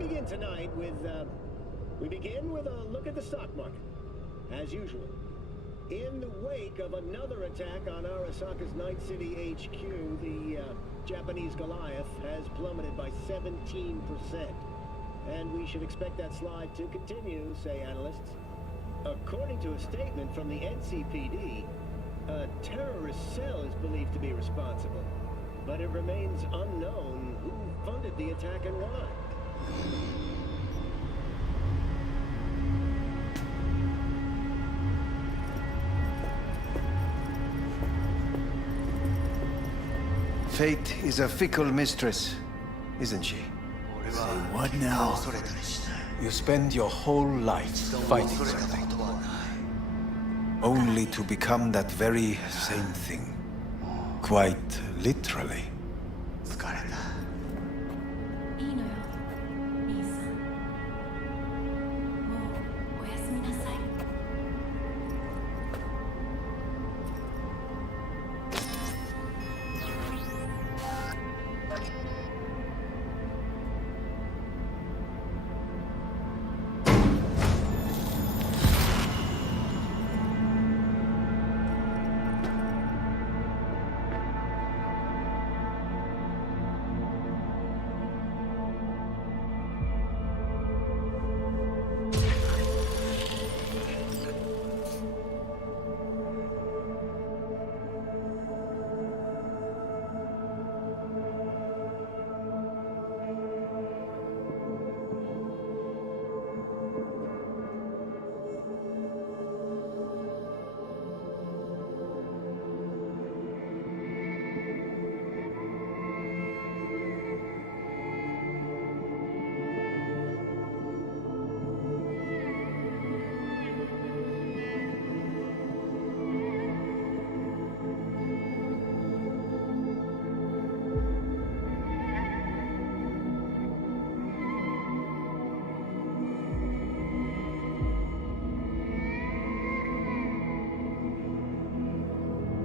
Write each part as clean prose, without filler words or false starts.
begin tonight with, we begin with a look at the stock market, as usual. In the wake of another attack on Arasaka's Night City HQ, the Japanese Goliath has plummeted by 17%. And we should expect that slide to continue, say analysts. According to a statement from the NCPD, a terrorist cell is believed to be responsible. But it remains unknown who funded the attack and why. Fate is a fickle mistress, isn't she? Say what now? You spend your whole life fighting something, only to become that very same thing. Quite literally. いいのよ、兄さん。もうおやすみなさい。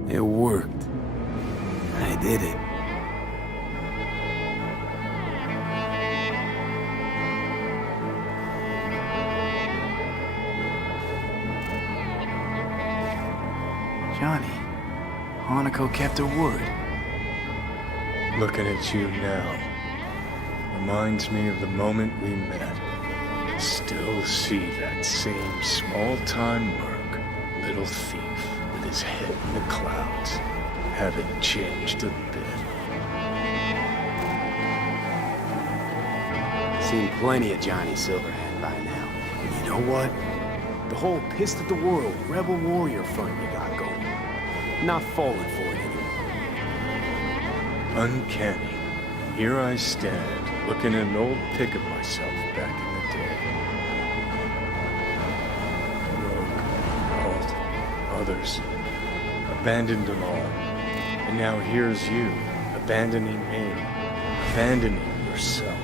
It worked. I did it. Johnny, Hanako kept her word. Looking at you now reminds me of the moment we met. Still see that same small-time merc, little thief, with his head in the clouds. Haven't changed a bit. Seen plenty of Johnny Silverhand by now. And you know what? The whole pissed at the world, rebel warrior front you got going. Not falling for it anymore. Uncanny. Here I stand, looking at an old pic of myself back in the day. Rogue, Halt, others. Abandoned them all. And now here's you, abandoning me. Abandoning yourself.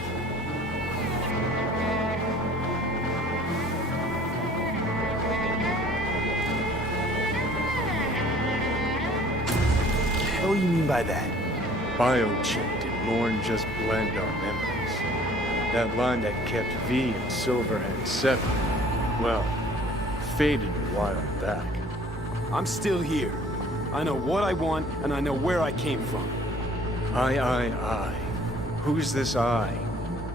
What the hell you mean by that? Biochipped and Lorne just blend our memories. That line that kept V and Silverhand separate, well, faded a while back. I'm still here. I know what I want, and I know where I came from. I. Who's this I?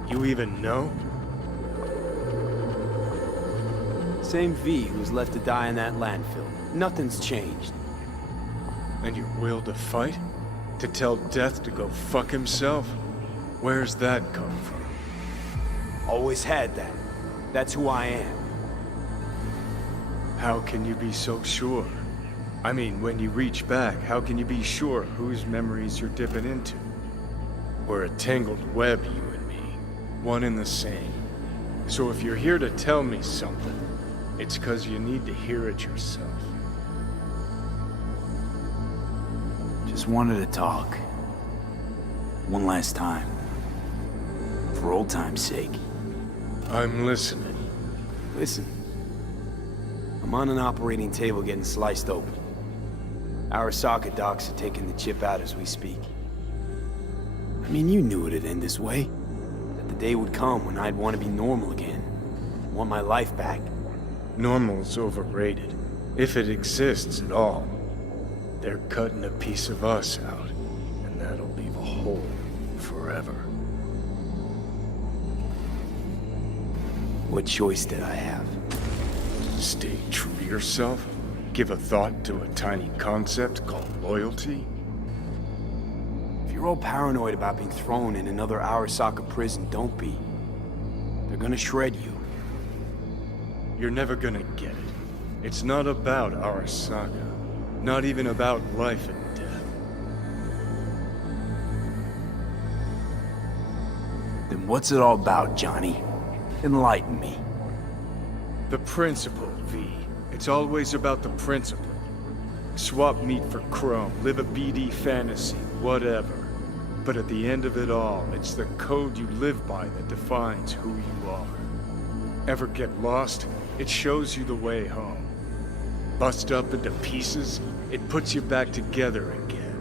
You even know? Same V who's left to die in that landfill. Nothing's changed. And your will to fight? To tell Death to go fuck himself? Where's that come from? Always had that. That's who I am. How can you be so sure? I mean, when you reach back, how can you be sure whose memories you're dipping into? We're a tangled web, you and me. One and the same. So if you're here to tell me something, it's 'cause you need to hear it yourself. Just wanted to talk. One last time. For old time's sake. I'm listening. Listen. I'm on an operating table getting sliced open. Arasaka docs are taking the chip out as we speak. I mean, you knew it'd end this way. That the day would come when I'd want to be normal again. Want my life back. Normal's overrated. If it exists at all. They're cutting a piece of us out, and that'll leave a hole forever. What choice did I have? Stay true to yourself? Give a thought to a tiny concept called loyalty? If you're all paranoid about being thrown in another Arasaka prison, don't be. They're gonna shred you. You're never gonna get it. It's not about Arasaka. Not even about life and death. Then what's it all about, Johnny? Enlighten me. The principle, V. It's always about the principle. Swap meat for chrome, live a BD fantasy, whatever. But at the end of it all, it's the code you live by that defines who you are. Ever get lost? It shows you the way home. Bust up into pieces, it puts you back together again.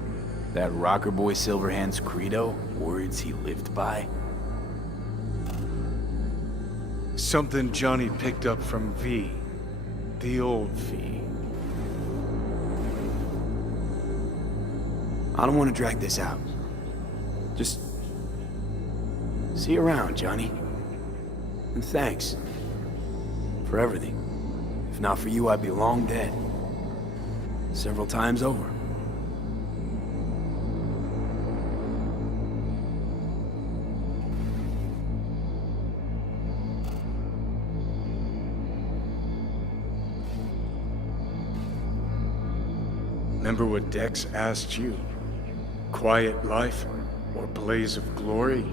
That rocker boy Silverhand's credo? Words he lived by? Something Johnny picked up from V. The old V. I don't want to drag this out. Just... see you around, Johnny. And thanks. For everything. If not for you, I'd be long dead. Several times over. Remember what Dex asked you? Quiet life or blaze of glory?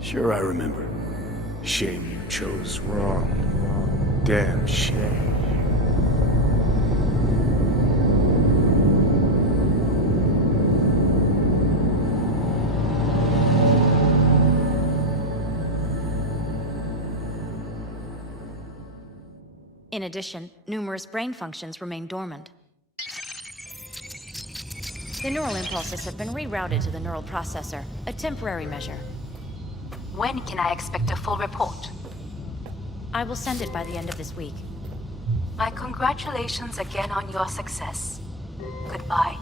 Sure I remember. Shame you chose wrong. Damn shame. In addition, numerous brain functions remain dormant. The neural impulses have been rerouted to the neural processor, a temporary measure. When can I expect a full report? I will send it by the end of this week. My congratulations again on your success. Goodbye.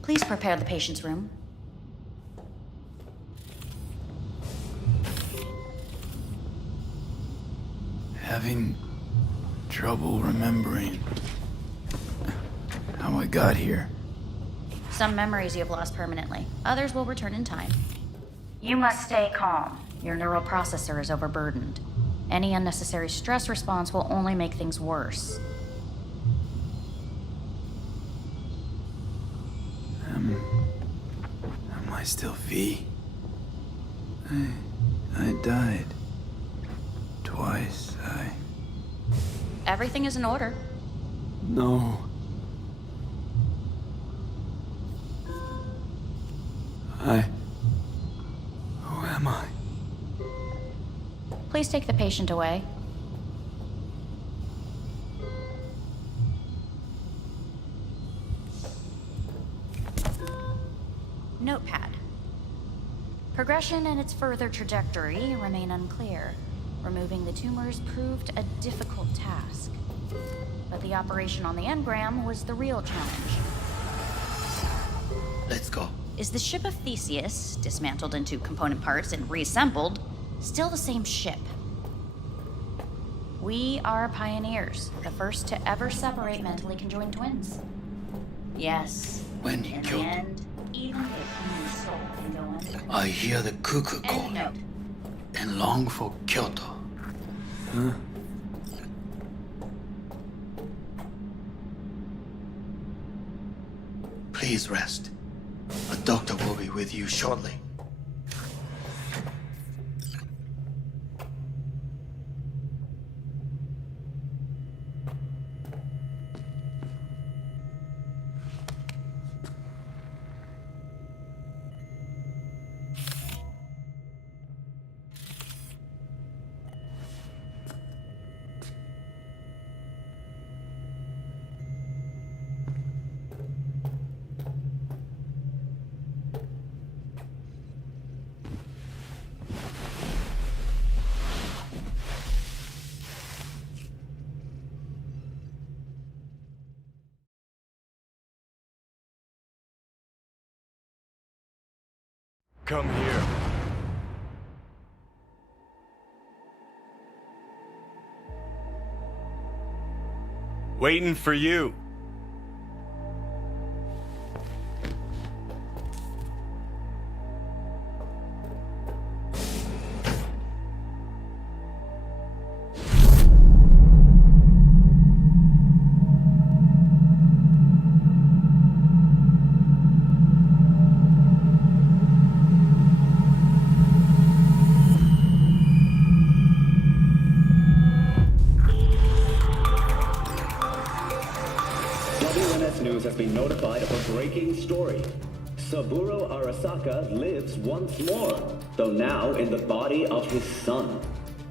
Please prepare the patient's room. Having trouble remembering how I got here. Some memories you have lost permanently. Others will return in time. You must stay calm. Your neural processor is overburdened. Any unnecessary stress response will only make things worse. Am I still V? I died. Twice, Everything is in order. No. Who am I? Please take the patient away. Notepad. Progression and its further trajectory remain unclear. Removing the tumors proved a difficult task. But the operation on the engram was the real challenge. Let's go. Is the ship of Theseus, dismantled into component parts and reassembled, still the same ship? We are pioneers, the first to ever separate mentally conjoined twins. Yes. When he In the killed, end, even a human soul can go under. I hear the cuckoo End call note. and long for Kyoto. Huh? Please rest. A doctor will be with you shortly. Come here. Waiting for you. WNS News has been notified of a breaking story. Saburo Arasaka lives once more, though now in the body of his son.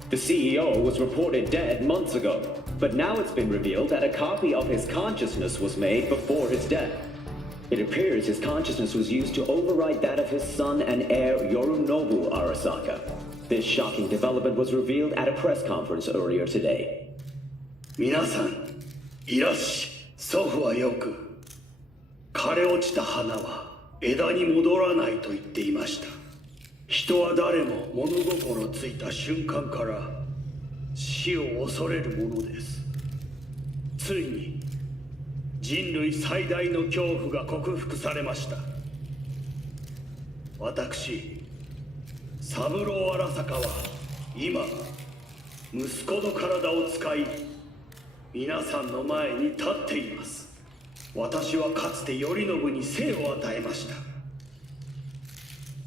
The CEO was reported dead months ago, but now it's been revealed that a copy of his consciousness was made before his death. It appears his consciousness was used to override that of his son and heir Yorinobu Arasaka. This shocking development was revealed at a press conference earlier today. 皆さん、いらっしゃい。祖父はよく、枯れ落ちた花は枝に戻らないと言っていました。人は誰も物心ついた瞬間から死を恐れるものです。ついに人類最大の恐怖が克服されました。私、三郎荒坂は今、息子の体を使い、皆さんの前に立っています。私はかつて頼信に生を与えました。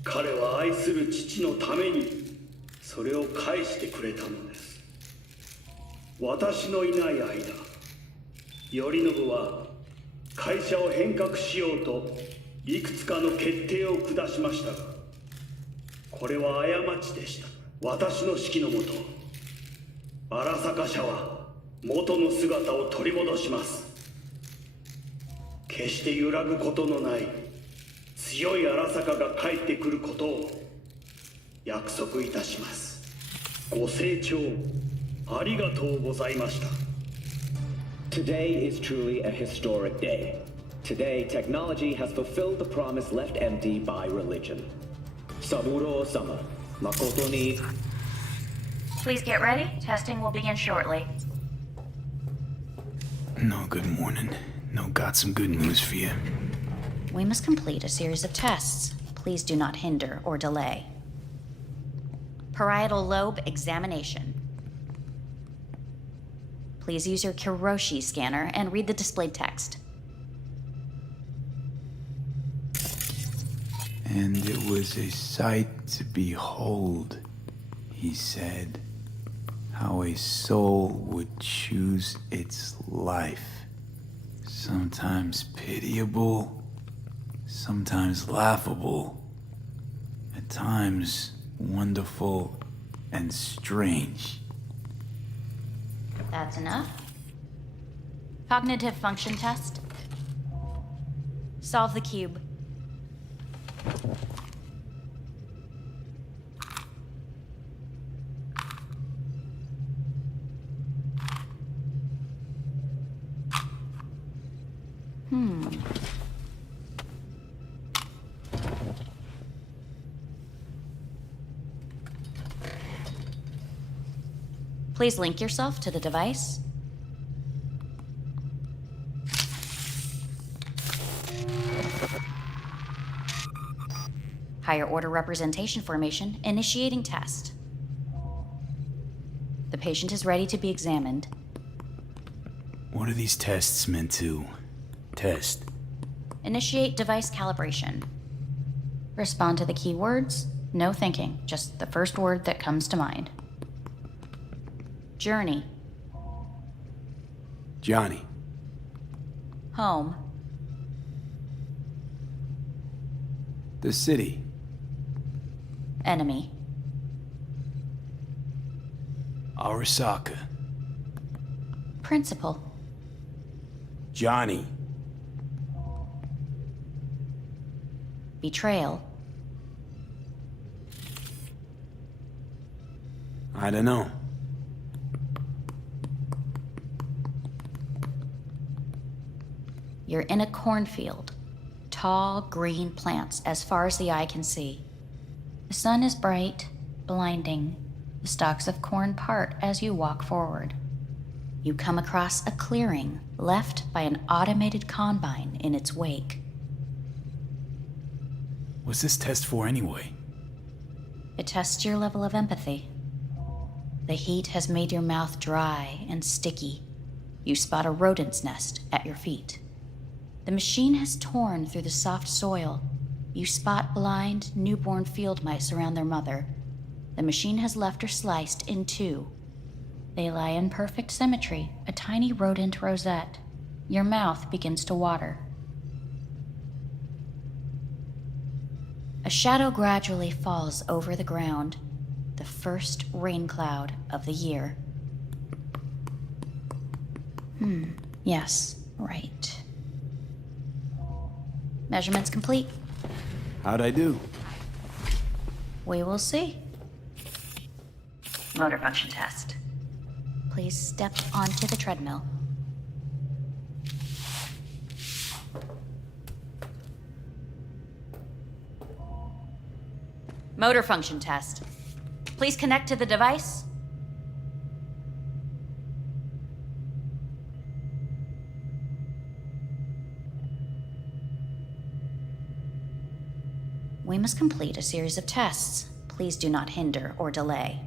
彼は愛する父のためにそれを返してくれたのです。私のいない間、頼信は会社を変革しようといくつかの決定を下しましたが、これは過ちでした。私の指揮のもと、荒坂社は元の姿を取り戻します。決して揺らぐことのない強い荒坂が帰ってくることを約束いたします。ご清聴ありがとうございました。Today is truly a historic day. Today, technology has fulfilled the promise left empty by religion. Saburo-sama, makoto ni... Please get ready. Testing will begin shortly. No, good morning. No, got some good news for you. We must complete a series of tests. Please do not hinder or delay. Parietal lobe examination. Please use your Kiroshi scanner and read the displayed text. And it was a sight to behold, he said, how a soul would choose its life. Sometimes pitiable, sometimes laughable, at times wonderful and strange. That's enough. Cognitive function test. Solve the cube. Please link yourself to the device. Higher order representation formation, initiating test. The patient is ready to be examined. What are these tests meant to test? Initiate device calibration. Respond to the keywords. No thinking, just the first word that comes to mind. Journey. Johnny. Home. The city. Enemy. Arasaka. Principal. Johnny. Betrayal. I don't know. You're in a cornfield. Tall, green plants as far as the eye can see. The sun is bright, blinding. The stalks of corn part as you walk forward. You come across a clearing left by an automated combine in its wake. What's this test for anyway? It tests your level of empathy. The heat has made your mouth dry and sticky. You spot a rodent's nest at your feet. The machine has torn through the soft soil. You spot blind, newborn field mice around their mother. The machine has left her sliced in two. They lie in perfect symmetry, a tiny rodent rosette. Your mouth begins to water. A shadow gradually falls over the ground, the first rain cloud of the year. Yes, right. Measurements complete. How'd I do? We will see. Motor function test. Please step onto the treadmill. Motor function test. Please connect to the device. We must complete a series of tests. Please do not hinder or delay.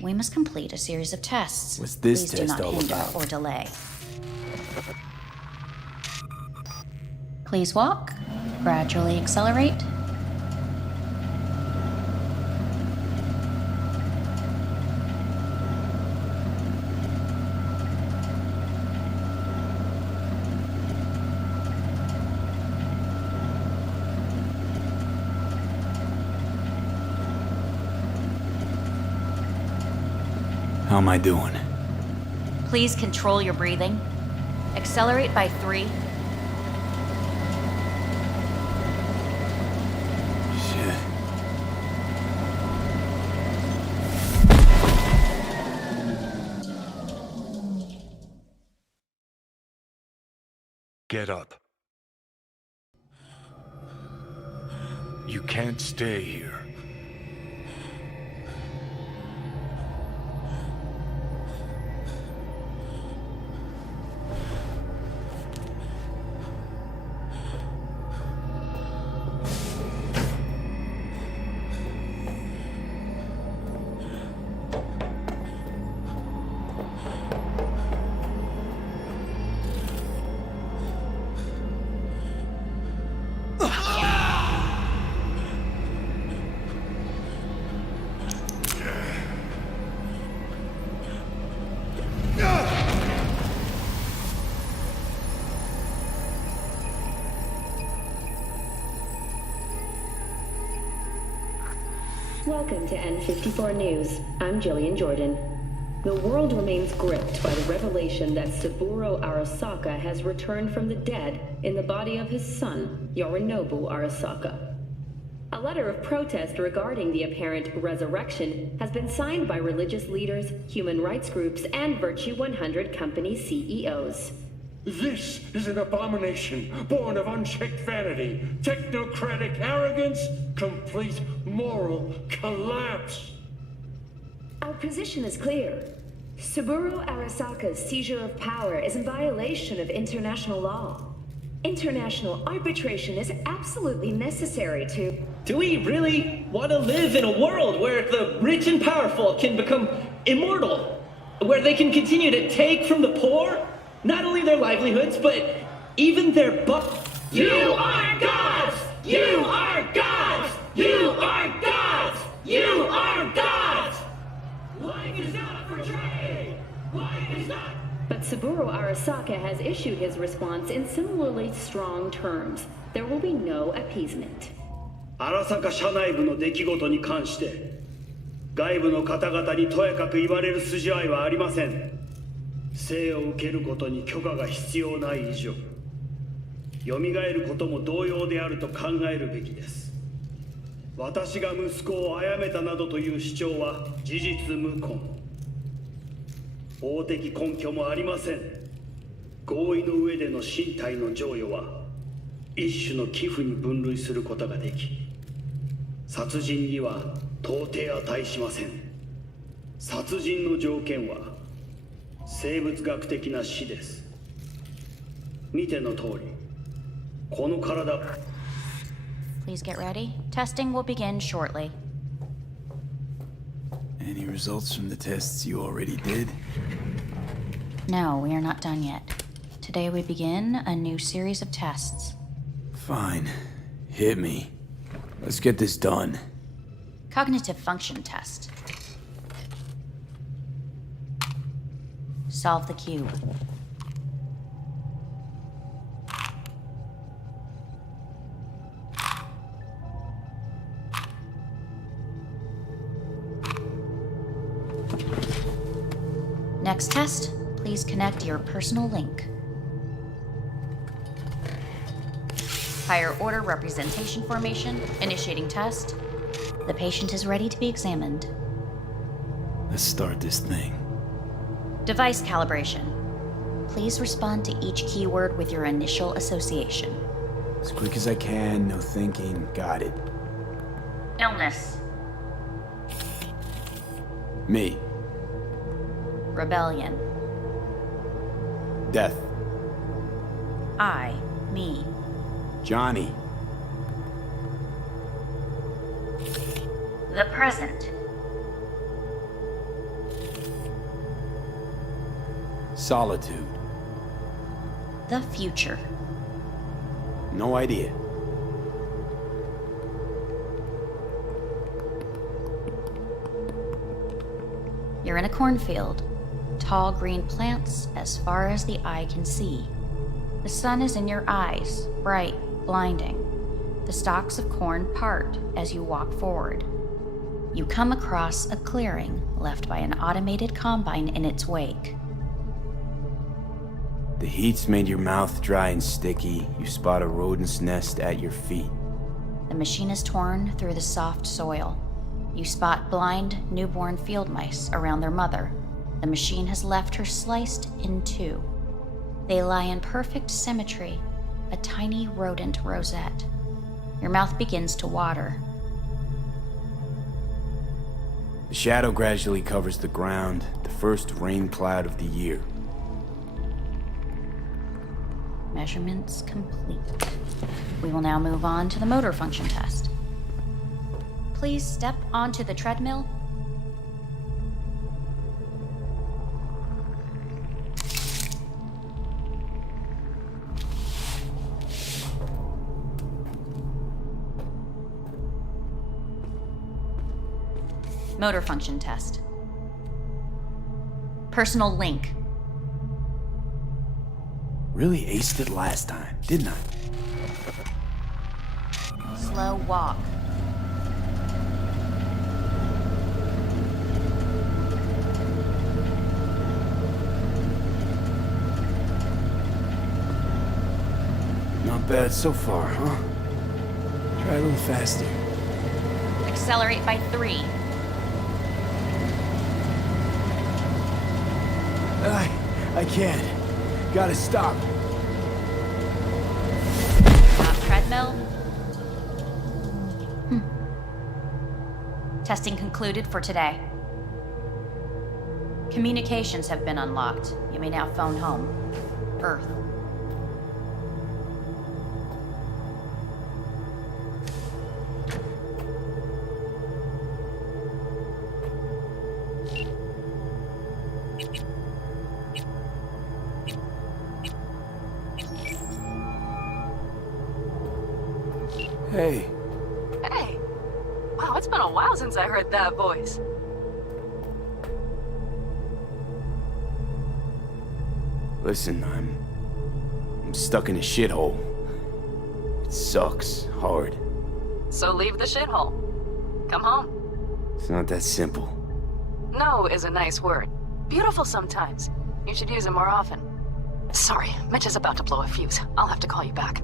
We must complete a series of tests. What's this Please test do not all hinder about? or delay. Please walk. Gradually accelerate. How am I doing? Please control your breathing. Accelerate by 3. Shit. Get up. You can't stay here. Welcome to N54 News. I'm Jillian Jordan. The world remains gripped by the revelation that Saburo Arasaka has returned from the dead in the body of his son, Yorinobu Arasaka. A letter of protest regarding the apparent resurrection has been signed by religious leaders, human rights groups, and Virtue 100 company CEOs. This is an abomination born of unchecked vanity, technocratic arrogance, complete moral collapse. Our position is clear. Saburo Arasaka's seizure of power is in violation of international law. International arbitration is absolutely necessary to... Do we really want to live in a world where the rich and powerful can become immortal? Where they can continue to take from the poor? Not only their livelihoods, but even their You are gods! You are gods! You are gods! You are gods! Life is not for trade! Life is not... But Saburo Arasaka has issued his response in similarly strong terms. There will be no appeasement. 荒坂社内部の出来事に関して外部の方々にとやかく言われる筋合いはありません。生を受けることに許可が必要ない以上、蘇ることも同様であると考えるべきです。私が息子を殺めたなどという主張は事実無根。法的根拠もありません。合意の上での身体の贈与は一種の寄付に分類することができ、殺人には到底値しません。殺人の条件は生物学的な死です。見ての通り、この体。Please get ready. Testing will begin shortly. Any results from the tests you already did? No, we are not done yet. Today we begin a new series of tests. Fine. Hit me. Let's get this done. Cognitive function test. Solve the cube. Next test, please connect your personal link. Higher order representation formation, initiating test. The patient is ready to be examined. Let's start this thing. Device calibration. Please respond to each keyword with your initial association. As quick as I can, no thinking. Got it. Illness. Me. Rebellion. Death. I. Me. Johnny. The present. Solitude. The future. No idea. You're in a cornfield. Tall green plants as far as the eye can see. The sun is in your eyes, bright, blinding. The stalks of corn part as you walk forward. You come across a clearing left by an automated combine in its wake. The heat's made your mouth dry and sticky. You spot a rodent's nest at your feet. The machine is torn through the soft soil. You spot blind, newborn field mice around their mother. The machine has left her sliced in two. They lie in perfect symmetry, a tiny rodent rosette. Your mouth begins to water. The shadow gradually covers the ground, the first rain cloud of the year. Measurements complete. We will now move on to the motor function test. Please step onto the treadmill. Motor function test. Personal link. Really aced it last time, didn't I? Slow walk. Not bad so far, huh? Try a little faster. Accelerate by 3. I can't. Gotta stop. Stop treadmill. Testing concluded for today. Communications have been unlocked. You may now phone home. Earth. Hey. Hey. Wow, it's been a while since I heard that voice. Listen, I'm stuck in a shithole. It sucks hard. So leave the shithole. Come home. It's not that simple. No is a nice word. Beautiful sometimes. You should use it more often. Sorry, Mitch is about to blow a fuse. I'll have to call you back.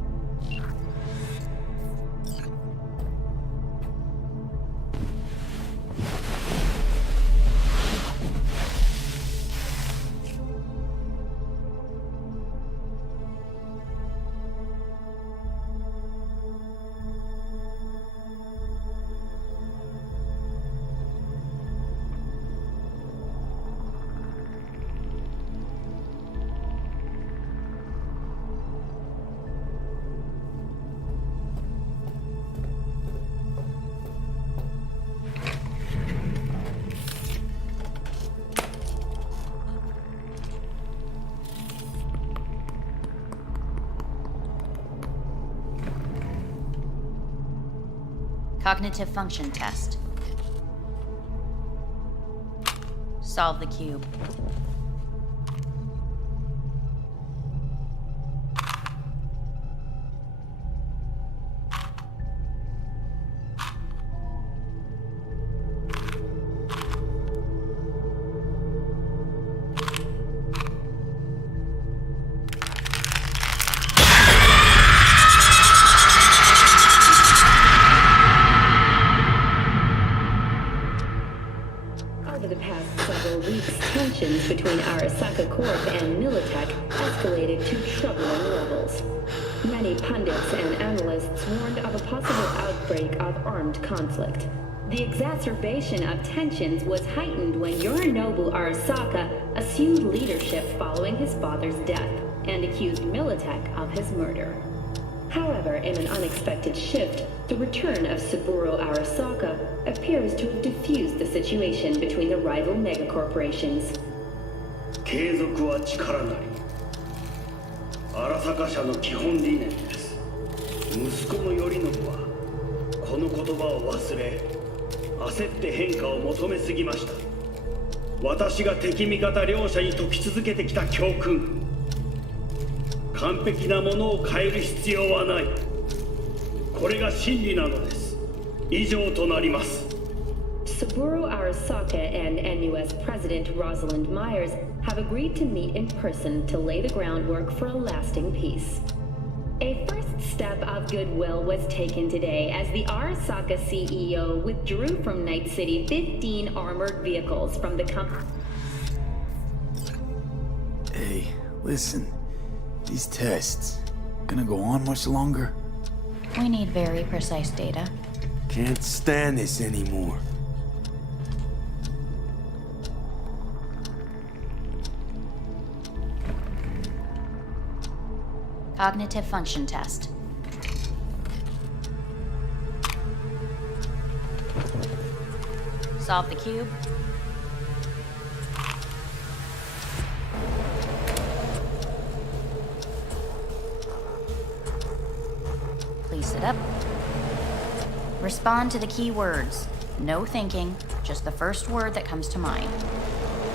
Cognitive function test. Solve the cube. Over the past several weeks, tensions between Arasaka Corp and Militech escalated to troubling levels. Many pundits and analysts warned of a possible outbreak of armed conflict. The exacerbation of tensions was heightened when Yorinobu Arasaka assumed leadership following his father's death and accused Militech of his murder. However, in an unexpected shift, the return of Saburo Arasaka appears to have diffused the situation between the rival megacorporations. 継続は力なり。荒坂社の基本理念です。息子の頼信はこの言葉を忘れ、焦って変化を求めすぎました。私が敵味方両者に説き続けてきた教訓。完璧なものを変える必要はない。これが真理なのです。以上となります。Saburo Arasaka and NUS President Rosalind Myers have agreed to meet in person to lay the groundwork for a lasting peace. A first step of goodwill was taken today as the Arasaka CEO withdrew from Night City 15 armored vehicles from the company. Hey, listen. These tests, gonna go on much longer? We need very precise data. Can't stand this anymore. Cognitive function test. Solve the cube. Please sit up. Respond to the key words. No thinking, just the first word that comes to mind.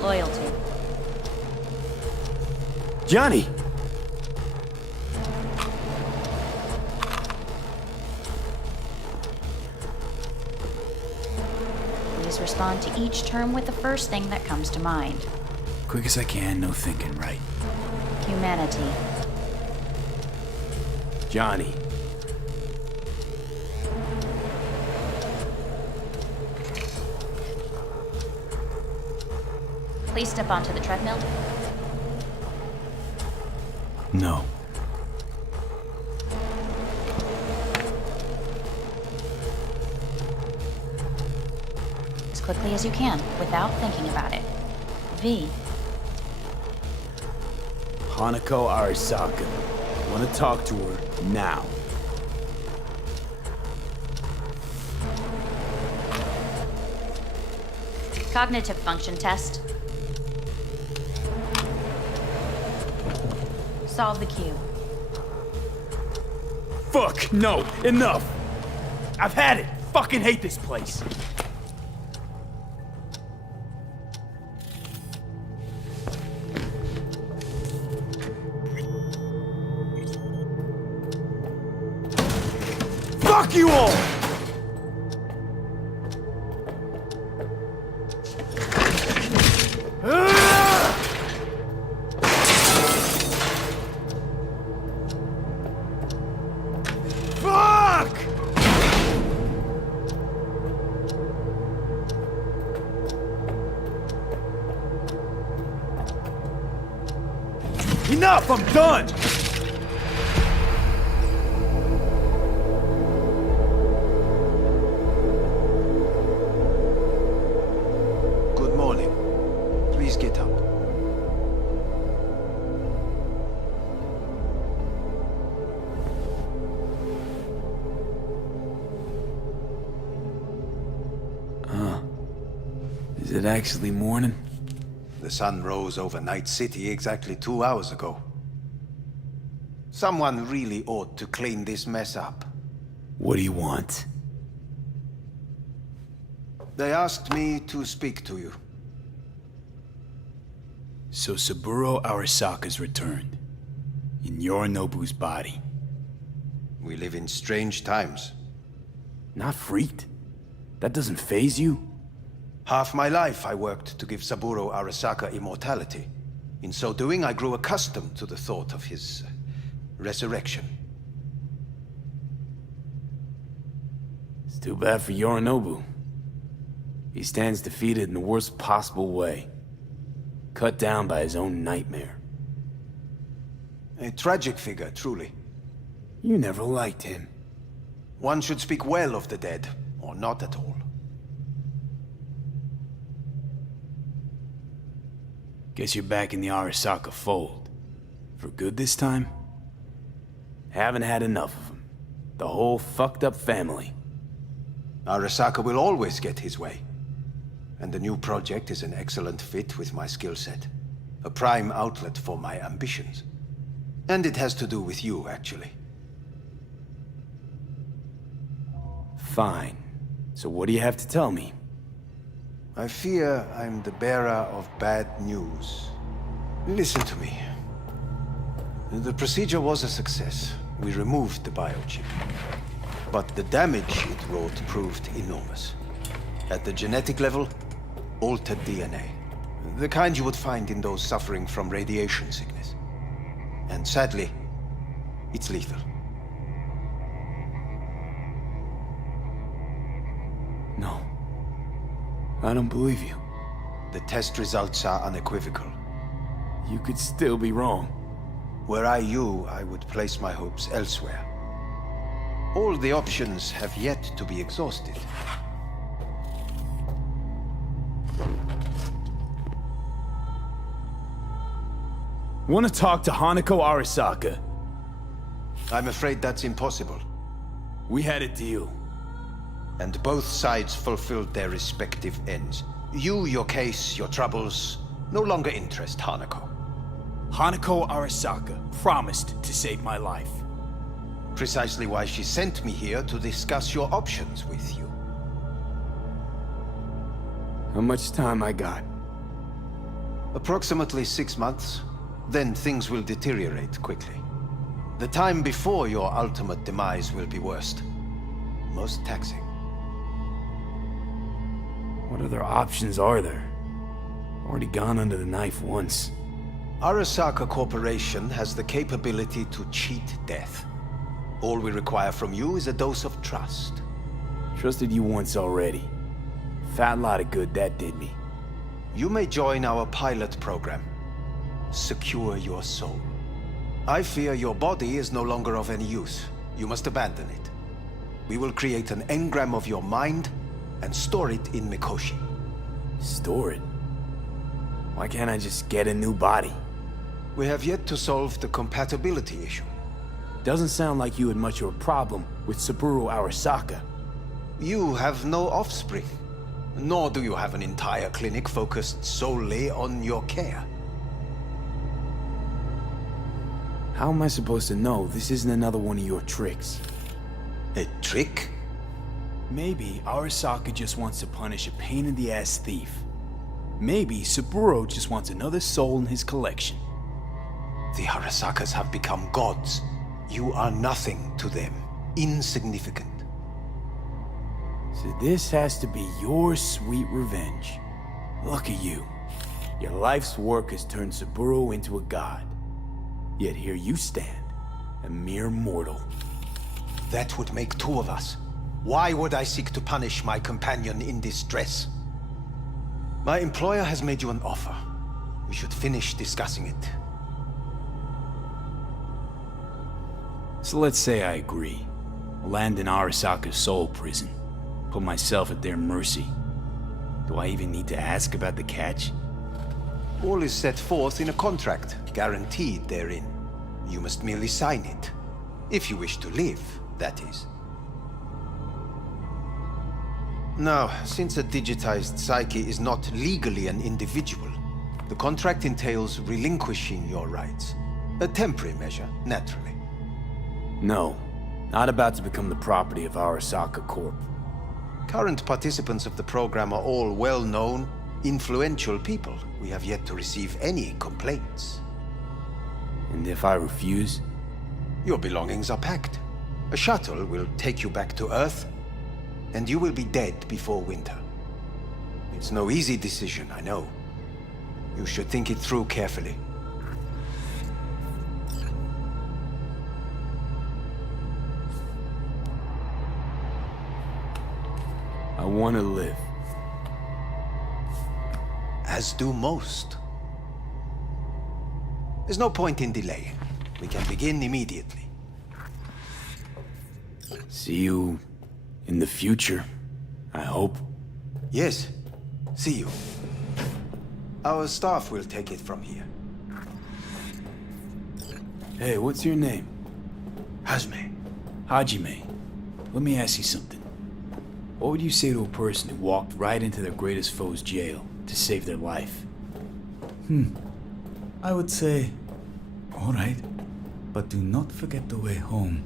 Loyalty. Johnny! Please respond to each term with the first thing that comes to mind. Quick as I can, no thinking, right? Humanity. Johnny. Please step onto the treadmill. No. As quickly as you can, without thinking about it. V. Hanako Arasaka. Want to talk to her now. Cognitive function test. Solve the cube. Fuck, no, enough! I've had it! Fucking hate this place! Fuck you all! Fuck! Enough! I'm done! Good morning. Please get up. Is it actually morning? The sun rose over Night City exactly 2 hours ago. Someone really ought to clean this mess up. What do you want? They asked me to speak to you. So Saburo Arasaka's returned. In Yorinobu's body. We live in strange times. Not freaked? That doesn't faze you? Half my life I worked to give Saburo Arasaka immortality. In so doing, I grew accustomed to the thought of his resurrection. It's too bad for Yorinobu. He stands defeated in the worst possible way. Cut down by his own nightmare. A tragic figure, truly. You never liked him. One should speak well of the dead, or not at all. Guess you're back in the Arasaka fold. For good this time? Haven't had enough of him. The whole fucked up family. Arasaka will always get his way. And the new project is an excellent fit with my skill set. A prime outlet for my ambitions. And it has to do with you, actually. Fine. So what do you have to tell me? I fear I'm the bearer of bad news. Listen to me. The procedure was a success. We removed the biochip. But the damage it wrought proved enormous. At the genetic level, altered DNA. The kind you would find in those suffering from radiation sickness. And sadly, it's lethal. No. I don't believe you. The test results are unequivocal. You could still be wrong. Were I you, I would place my hopes elsewhere. All the options have yet to be exhausted. Want to talk to Hanako Arasaka? I'm afraid that's impossible. We had a deal. And both sides fulfilled their respective ends. You, your case, your troubles, no longer interest Hanako. Hanako Arasaka promised to save my life. Precisely why she sent me here to discuss your options with you. How much time I got? Approximately 6 months. Then things will deteriorate quickly. The time before your ultimate demise will be worst. Most taxing. What other options are there? Already gone under the knife once. Arasaka Corporation has the capability to cheat death. All we require from you is a dose of trust. Trusted you once already. Fat lot of good that did me. You may join our pilot program. Secure your soul. I fear your body is no longer of any use. You must abandon it. We will create an engram of your mind and store it in Mikoshi. Store it? Why can't I just get a new body? We have yet to solve the compatibility issue. Doesn't sound like you had much of a problem with Saburo Arasaka. You have no offspring. Nor do you have an entire clinic focused solely on your care. How am I supposed to know this isn't another one of your tricks? A trick? Maybe Arasaka just wants to punish a pain-in-the-ass thief. Maybe Saburo just wants another soul in his collection. The Arasakas have become gods. You are nothing to them. Insignificant. So this has to be your sweet revenge. Look at you. Your life's work has turned Saburo into a god. Yet here you stand, a mere mortal. That would make two of us. Why would I seek to punish my companion in distress? My employer has made you an offer. We should finish discussing it. So let's say I agree. Land in Arasaka's soul prison. Put myself at their mercy. Do I even need to ask about the catch? All is set forth in a contract, guaranteed therein. You must merely sign it. If you wish to live, that is. Now, since a digitized psyche is not legally an individual, the contract entails relinquishing your rights. A temporary measure, naturally. No, not about to become the property of Arasaka Corp. Current participants of the program are all well-known, influential people. We have yet to receive any complaints. And if I refuse? Your belongings are packed. A shuttle will take you back to Earth, and you will be dead before winter. It's no easy decision, I know. You should think it through carefully. I want to live. As do most. There's no point in delaying. We can begin immediately. See you in the future, I hope. Yes. See you. Our staff will take it from here. Hey, what's your name? Hajime. Hajime. Let me ask you something. What would you say to a person who walked right into their greatest foe's jail to save their life? I would say, all right, but do not forget the way home.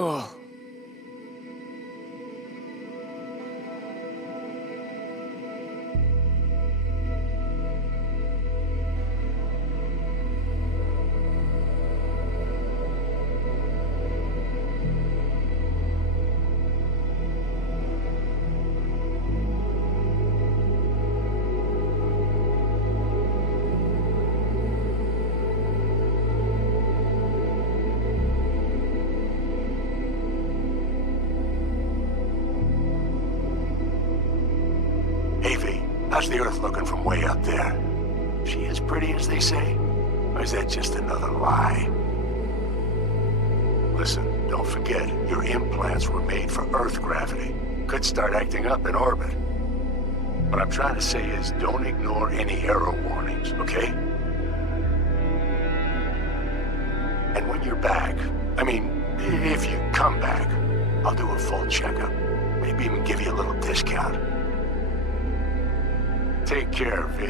Oh. How's the Earth looking from way up there? She as pretty as they say? Or is that just another lie? Listen, don't forget, your implants were made for Earth gravity. Could start acting up in orbit. What I'm trying to say is, don't ignore any error warnings, okay? And when you're back, I mean, if you come back, I'll do a full checkup. Maybe even give you a little discount. Take care, V.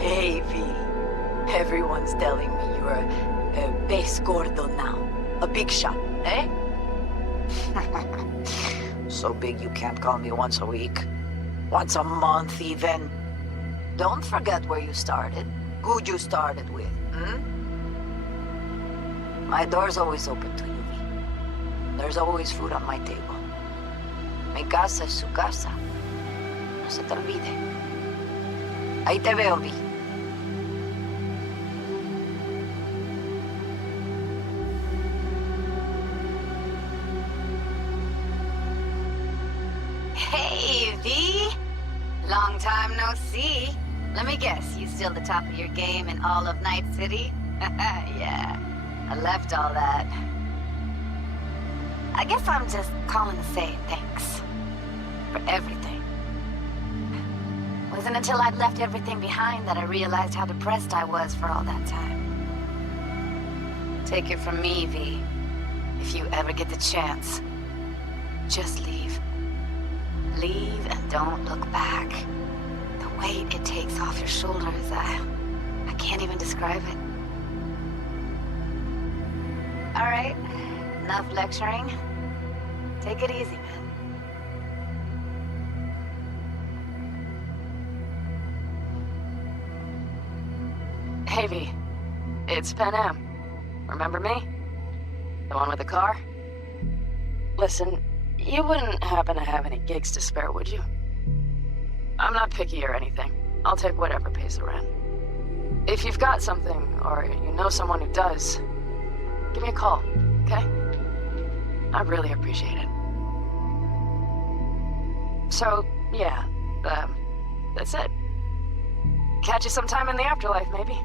Hey, V. Everyone's telling me you're a base gordo now. A big shot, eh? So big you can't call me once a week. Once a month, even. Don't forget where you started. Who you started with, My door's always open to you, V. There's always food on my table. Mi casa es su casa. No se te olvide. Ahí te veo, V. Hey, V. Long time no see. Let me guess, you still the top of your game in all of Night City? Yeah, I left all that. I guess I'm just calling to say thanks. For everything. Wasn't until I'd left everything behind that I realized how depressed I was for all that time. Take it from me, V. If you ever get the chance, just leave. Leave and don't look back. The weight it takes off your shoulders, I can't even describe it. All right, enough lecturing. Take it easy, man. Hey, V. It's Pan Am. Remember me? The one with the car? Listen, you wouldn't happen to have any gigs to spare, would you? I'm not picky or anything. I'll take whatever pays the rent. If you've got something, or you know someone who does, give me a call, okay? I'd really appreciate it. So, yeah, that's it. Catch you sometime in the afterlife, maybe.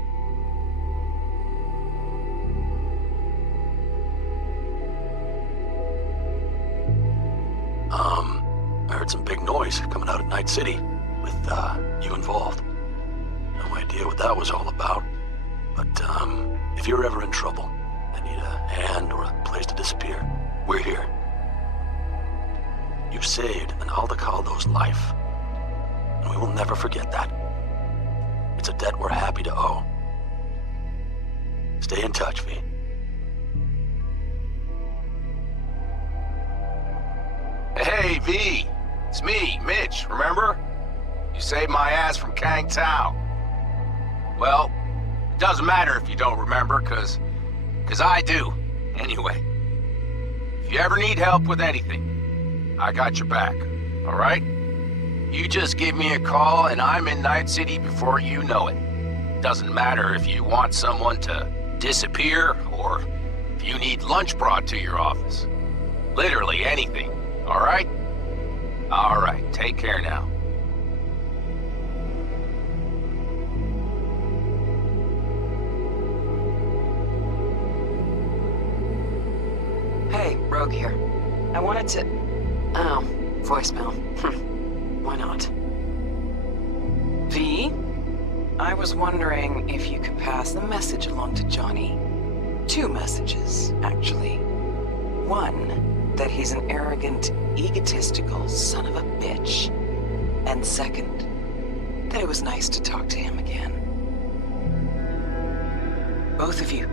I heard some big noise coming out of Night City with, you involved. No idea what that was all about. But, if you're ever in trouble and need a hand or a place to disappear, we're here. You've saved an Aldecaldo's life, and we will never forget that. It's a debt we're happy to owe. Stay in touch, V. Hey, V. It's me, Mitch, remember? You saved my ass from Kang Tao. Well, it doesn't matter if you don't remember, cause I do. Anyway, if you ever need help with anything, I got your back, all right? You just give me a call and I'm in Night City before you know it. Doesn't matter if you want someone to disappear or if you need lunch brought to your office. Literally anything, all right? All right, take care now. Hey, Rogue here. I wanted to... Oh, voicemail. Why not? V? I was wondering if you could pass the message along to Johnny. 2 messages, actually. One, that he's an arrogant, egotistical son of a bitch. And second, that it was nice to talk to him again. Both of you,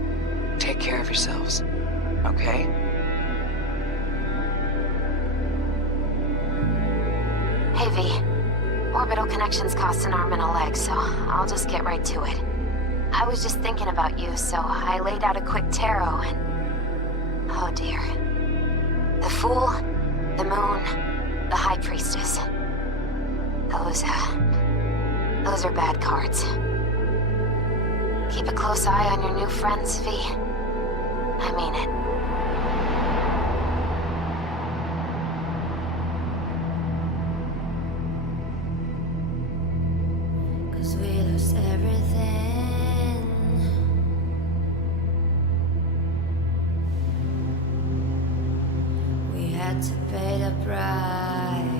take care of yourselves, okay? Hey, V. Orbital connections cost an arm and a leg, so I'll just get right to it. I was just thinking about you, so I laid out a quick tarot and... oh dear. The Fool, the Moon, the High Priestess. Those are bad cards. Keep a close eye on your new friends, V. I mean it. We lost everything. We had to pay the price.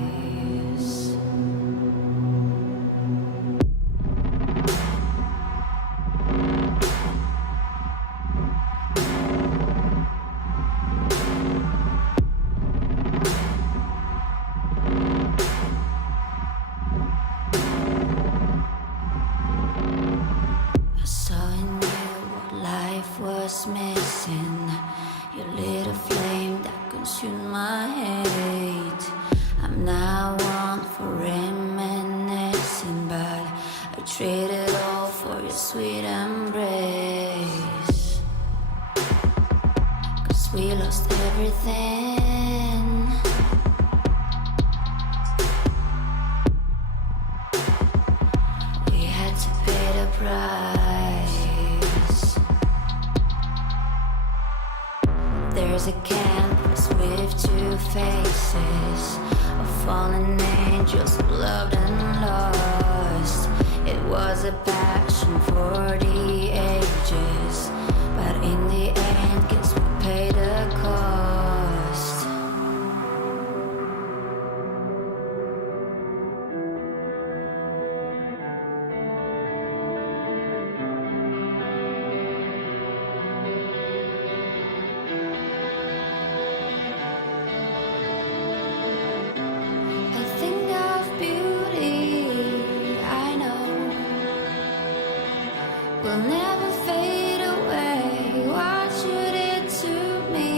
Was missing. You lit a flame that consumed my hate. I'm now one for reminiscing, but I traded all for your sweet embrace. 'Cause we lost everything. We had to pay the price. There's a canvas with two faces of fallen angels, loved and lost. It was a passion for the ages, but in the end, guess we paid the cost. Will never fade away. What you did to me,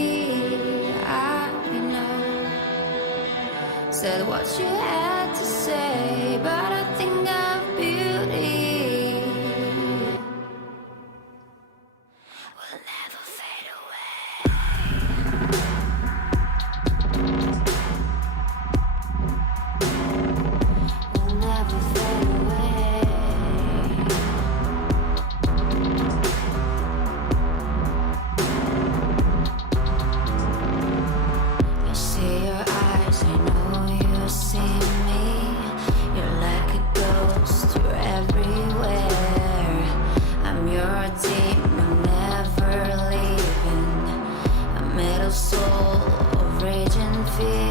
I know. Said what you had to say, but I think of beauty will never fade away. Will never fade away. See me, you're like a ghost, you're everywhere. I'm your demon, never leaving. A metal soul of rage and fear.